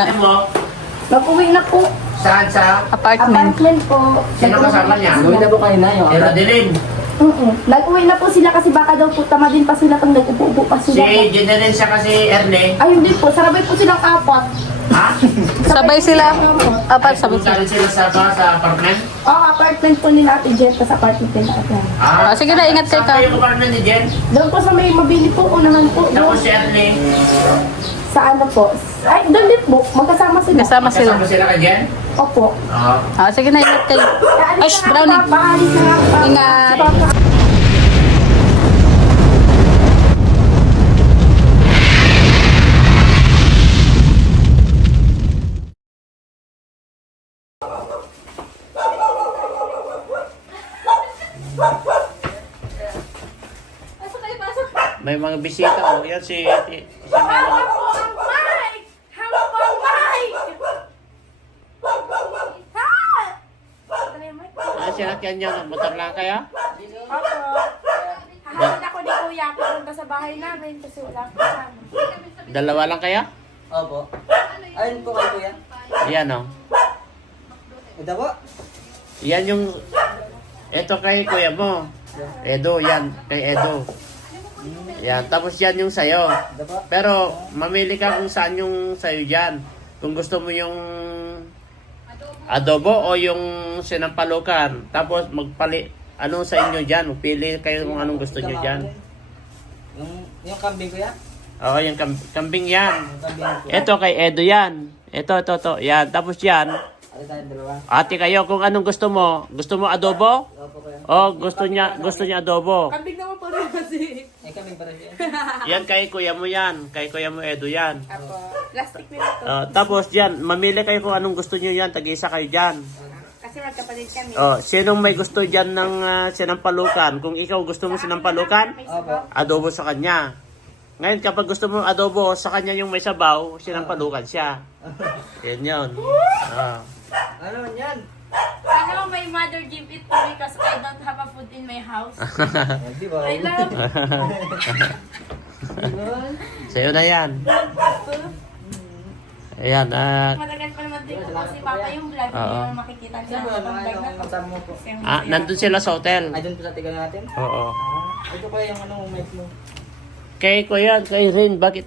Ano mo? Mag-uwi na po. Saan sa? Apartment. Apartment po. Sino kasama niya? Gawin na po kayo na yun. Pero Dilin. Nag-uwi na po sila kasi baka daw po tama din pa sila pag nag-upo-upo pa Si sila. Jeneline siya kasi Erne. Ay, hindi po. Sarabay po silang apat. Ha? Sabay sila. Apat sabay Punta sila. rin sila sa apartment? Apartment po nila Ate Jen. Sa apartment nila Ate Jen. Ah, sige na, ingat kayo Saan ka. yung apartment ni Jen? Doon po sa may mabili po. Unahan po. Tapos Doon. si Erne. Sa ano po. Ay, doon din po. Magkasama sila. Kasama sila. Kasama sila kay Jen? Opo. Oo. Ah, sige na, ingat kayo. Ay, Alis na brownie. nga, paalis na nga. Ingat. May mga bisita oh. Yan si Mama. Ah, sinakyan niya. Motor lang kaya? Hahanap ako ni Kuya. Pupunta sa bahay namin kasi wala ko kasama. Dalawa lang kaya? Opo. Ayun po kayo kuya. Yan oh. Ito po. Yan yung... Ito kay kuya mo. Edo, yan. Kay Edo. Yan. Tapos yan yung sayo. Ito po. Pero mamili ka kung saan yung sayo dyan. Kung gusto mo yung adobo o yung sinampalukan. Tapos ano sa inyo dyan. Pili kayo kung anong gusto nyo dyan. Yung kambing kuya? Oo, yung kambing yan. Yung kambing po. Ito kay Edo yan. Ito. Yan. Tapos yan. Ano tayo dalawa? Ate kayo kung anong gusto mo. Gusto mo adobo? Opo kuya. O gusto niya adobo. Kambing naman po rin kasi. Ay kambing para siya. Yan kay kuya mo yan. Kay kuya mo Edo yan. Apo. Plastic nila to. Tapos yan, mamili kayo kung anong gusto niyo yan. Tag-isa kayo dyan. Kasi magkapatid kami. Sinong may gusto dyan ng sinampalukan? Kung ikaw gusto mo sinampalukan, Opo. adobo sa kanya. Ngayon, kapag gusto mo adobo, sa kanya yung may sabaw, sinampalukan siya. Yan yun. Ano man yan? Ano, my mother give it to me because I don't have a food in my house. Di ba? I love it. Sa'yo na yan. Ayan, Matagal pa naman din po si Papa yung vlog. Hindi Oo. naman makikita niya Saan ba? ang vlog na Ano to. kasama mo po? nandun sila sa hotel. Ay doon po sa tiga natin? Oo. Ito pa yung ano mic mo. Kay kuya, kay Rin, bakit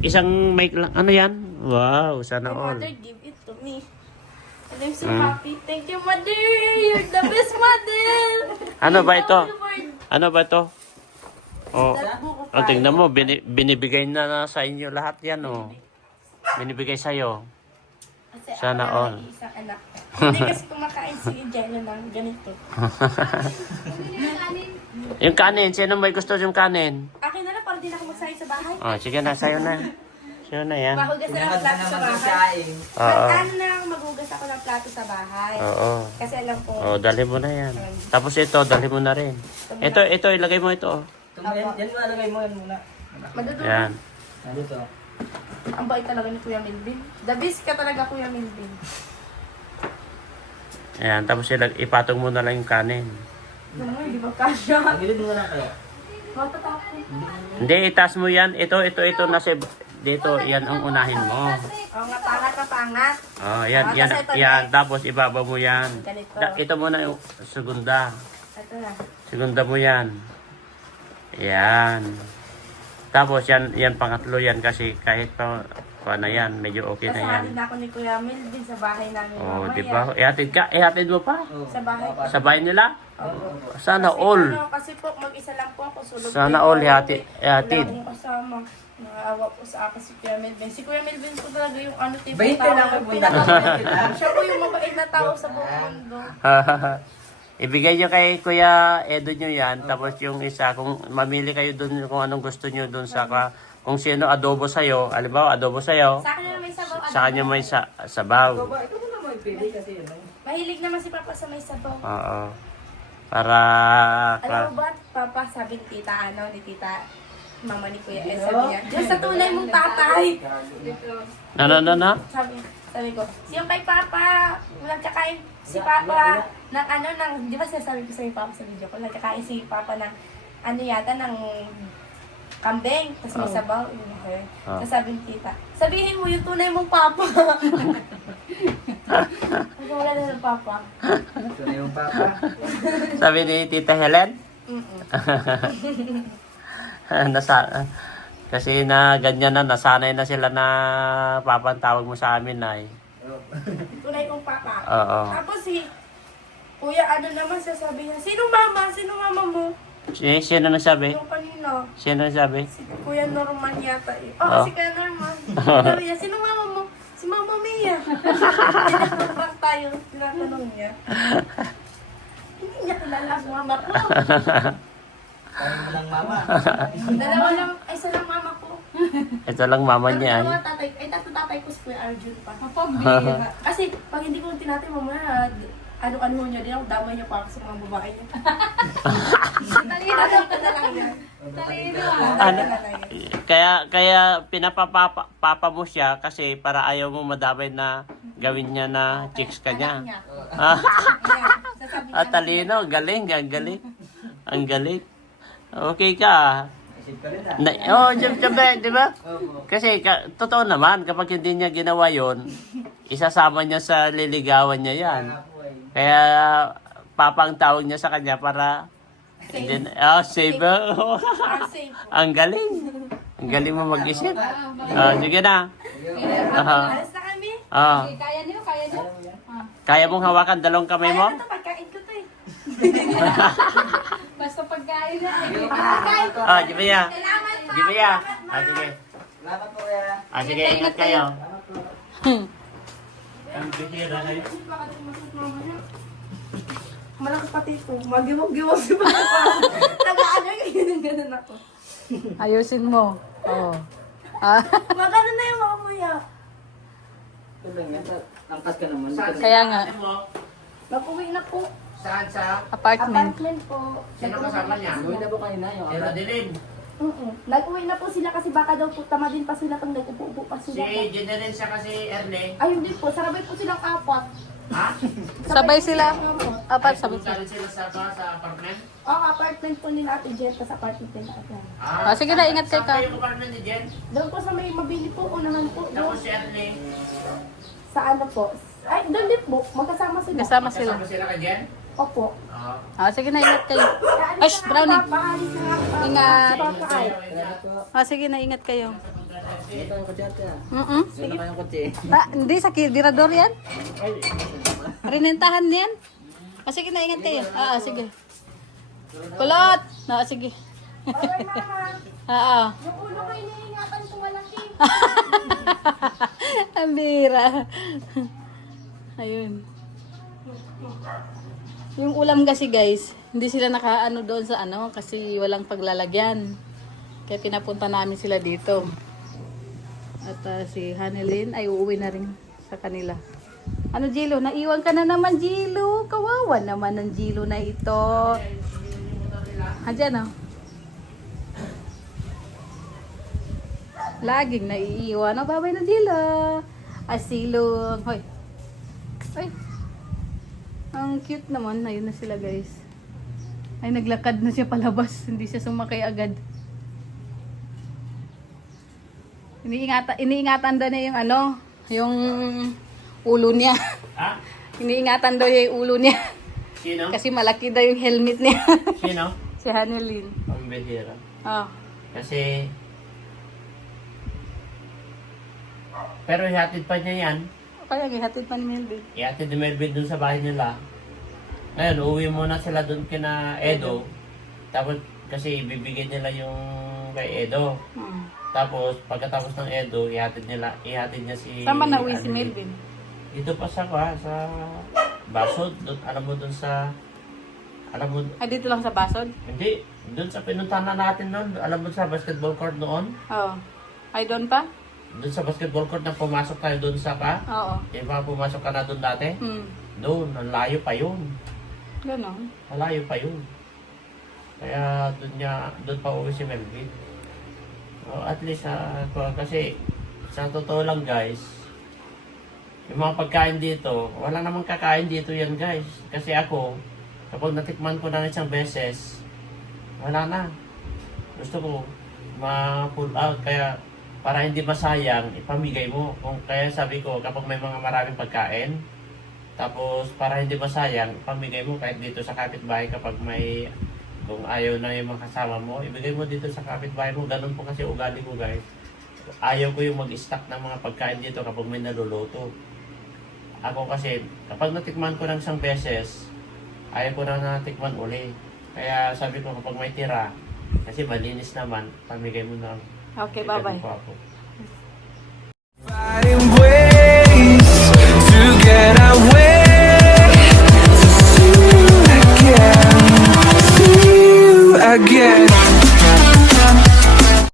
isang mic lang? Ano yan? Wow, sana My all. mother give it to me. And I'm so happy. Thank you, mother. You're the best mother. Ano ba ito? Love you, Lord. Ano ba ito? Oh, That book of tingnan mo, binibigay na sa inyo lahat yan, oh. Binibigay sa'yo. Kasi Sana ako all. lang isang anak. Hindi kasi kumakain si Jello ng ganito. Yung kanin, sino may gusto yung kanin? Akin na lang para di na ako magsahin sa bahay. Oh, sige na, sa'yo na. Sa'yo na yan. Mahugas na lang Pinakad plato na sa naman bahay. siya eh. Oo. Ano na lang maghugas ako ng plato sa bahay. Oo. Kasi alam ko, Oh, dali mo na yan. Tapos ito, dali mo na rin. Ito, ilagay mo ito. Yan mo nalagay mo yan muna. madudulog. Yan. Nandito. Ang bait talaga ni Kuya Milvin. The best ka talaga, Kuya Milvin. Yan, tapos ipatong mo na lang yung kanin. Ano, di ba kasya? Agilid mo na lang kaya. Matatapon. Hindi, itaas mo yan. Ito, nasa dito. Yan ang unahin mo. Oo nga, pangat na pangat. Oh, yan, Ah, yan, kasi ito yan. next. Tapos ibaba mo yan. Ganito. Ito muna yung segunda. Ito na. Segunda mo yan. Yan. Tapos yan pangatlo yan kasi kahit pa na yan, medyo okay na yan. Kasama din ako ni Kuya Milvin sa bahay namin. Oh, mamaya. di ba? Ihatid mo pa? Sa bahay ko. Sa bahay nila? Sana Kasi all. ano, kasi po, mag-isa lang po ako. Sulog Sana din all ako. ihatid. Wala akong kasama. Naawa po sa akin si Kuya Melvin. Si Kuya Melvin po talaga yung ano tipo 20 lang na ang bunda ko. Siya po yung mabait na tao sa buong mundo. Ibigay nyo kay Kuya Edo nyo yan. Tapos yung isa, kung mamili kayo dun kung anong gusto nyo dun sa kung sino adobo sa'yo. Halimbawa, adobo sa'yo. Sa akin na may sabaw. Sa kanya may sabaw. Ikaw muna mo ipili kasi yun. Mahilig naman si Papa sa may sabaw. Oo. Para... Alam mo ba, Papa, sabi ni Tita, ni Tita, Mama ni Kuya El, sabi niya, Diyos sa tunay mong tatay. Sabi ko, siyang kay Papa, walang kakain si Papa di ba sinasabi ko sa Papa sa video ko, walang kakain si Papa ng, yata, ng kambing, tapos may Oh. sabaw. Yun, okay. Oh. Tapos sabi ni tita, sabihin mo yung tunay mong papa. Wala na ng papa. Ito na yung papa. Sabi ni Tita Helen? Kasi na ganyan na, nasanay na sila na papantawag mo sa amin ay. Tunay kong papa. Oo. Tapos si Kuya ano naman sasabihin, sino mama? Sino mama mo? Sino nagsabi? Yung kanina. Sino nagsabi? Si Kuya Norman yata eh. Oh. Si Kuya Norman. Sabi niya, sino mama mo? Si Mama Mia. Tinatawag tayo. Tinatanong niya. Hindi niya kilala ang mama ko. Kaya mo lang mama. Dalawa lang, ay isa lang mama ko. Ito lang mama niya ay. Dalawa tatay, ay tatay ko si Kuya Arjun pa. Pabira. Kasi pag hindi ko tinatay mamaya, ano-ano niya din ako, damay niya pa ako sa mga babae niya. Talino ko na lang yan. Talino. Ano? Kaya pinapapapa mo siya kasi para ayaw mo madamay na gawin niya na chicks ka niya. Ah, talino, galing, ang galing. Ang galing. Okay ka. Isip ka rin ah. Di ba? Opo. Kasi totoo naman, kapag hindi niya ginawa yon, isasama niya sa liligawan niya yan. Kaya po ay. Kaya papang tawag niya sa kanya para Safe. save. Safe. Ang galing. Ang galing mo mag-isip. Sige na. Aha. Alas na kami. Kaya niyo, kaya niyo. Kaya mong hawakan dalawang kamay mo? Kaya na to, pagkain ko to eh. Basta pagkain na. Di ba ya? Salamat pa. Di ba ya? Sige. Salamat po kaya. Sige, ingat kayo. Salamat po. Ang bihira kayo. Malaki pati ito. Magiwag-giwag si Papa. Nag-ano yung ganun ako. Ayusin mo. Oo. Ah, Magano na yung mga kuya. Ito lang yan. Angkas ka naman. kaya nga, Mag-uwi na po. Saan sa? apartment. Apartment po. Sino kasama niya? Gawin na po kanina yung Sino din? Nag-uwi na po sila kasi baka daw po tama din pa sila pag nag-upo-upo pa Si sila. Jeneline siya kasi Erle. Ayun din po, sarabay po silang apat. Ha? Sabay sila. Apat, sabay Pumunta sila. rin sila sa apartment? Ang apartment po nila Ate Jen, sa apartment nila Ate Jen. Sige na, ingat kayo ka. Saan yung apartment ni Jen? Doon po sa may mabili po, unahan po. Tapos Doon. si Erle. Sa ano po? Ay, doon din po. Magkasama sila. Kasama sila. Kasama sila kay Jen? Opo. Sige na, ingat kayo. Kaalis Ash, na nga, brownie. Papa. Alis na nga, Papa. Ingat. Papa, ay. Salamat po. Sige na, ingat kayo. Ito yung kutsi ate ah. Mm-mm. Ito na yung kutsi. Hindi, sa kidirador yan. Rinentahan yan. Sige na, ingat kayo. Sige. Kulot! Sige. Bye-bye, Mama. Yung ulo ko iniingatan ko malaki. Ang bira. Ayun. Yung ulam kasi guys, hindi sila nakaano doon sa ano kasi walang paglalagyan. Kaya pinapunta namin sila dito. At si Hanelin ay uuwi na rin sa kanila. Ano Jilo? Naiwan ka na naman Jilo. Kawawa naman ng Jilo na ito. Andiyan oh. Laging naiiwan. Oh, babay na Jilo. Asilong. Hoy. Ay. Ang cute naman. Ayun na sila guys. Ay naglakad na siya palabas. Hindi siya sumakay agad. Iniingatan daw niya yung ano. Yung ulo niya. Ha? Iniingatan daw niya yung ulo niya. Sino? Kasi malaki daw yung helmet niya. Sino? Si Hanelin. Ang bihira. Oh. Kasi... Pero ihatid pa niya yan. Kaya gihatid pa ni Melvin. Ihatid ni Melvin dun sa bahay nila. Ngayon, uwi muna sila dun kina Edo. Tapos, kasi ibibigay nila yung kay Edo. Hmm. Tapos, pagkatapos ng Edo, ihatid niya si... Saan ba nauwi si ano, Melvin? Dito pa sa Basod. Doon, alam mo dun sa... Alam mo... Ay, dito lang sa Basod? Hindi. Doon sa pinuntahan na natin noon. Alam mo sa basketball court noon? Oo. Ay, doon pa? Doon sa basketball court na pumasok tayo doon sa Oo. Yung mga pumasok ka na doon dati? Hmm. Doon, ang layo pa yun. Ganon. Malayo pa yun. Kaya doon pa uwi si Melvin. At least, kasi sa totoo lang guys, yung mga pagkain dito, wala namang kakain dito yan guys. Kasi ako, kapag natikman ko na isang beses, wala na. Gusto ko, ma-pull out. Kaya para hindi masayang, ipamigay mo. Kaya sabi ko, kapag may mga maraming pagkain, tapos para hindi masayang, ipamigay mo kahit dito sa kapitbahay kapag may, kung ayaw na yung mga kasama mo, ibigay mo dito sa kapitbahay mo. Ganun po kasi ugali ko, guys. Ayaw ko yung mag-stock ng mga pagkain dito kapag may naluluto. Ako kasi, kapag natikman ko ng isang beses, ayaw ko na natikman uli. Kaya sabi ko, kapag may tira, kasi malinis naman, pamigay mo na. Okay, bye-bye. Ganun po ako. Fighting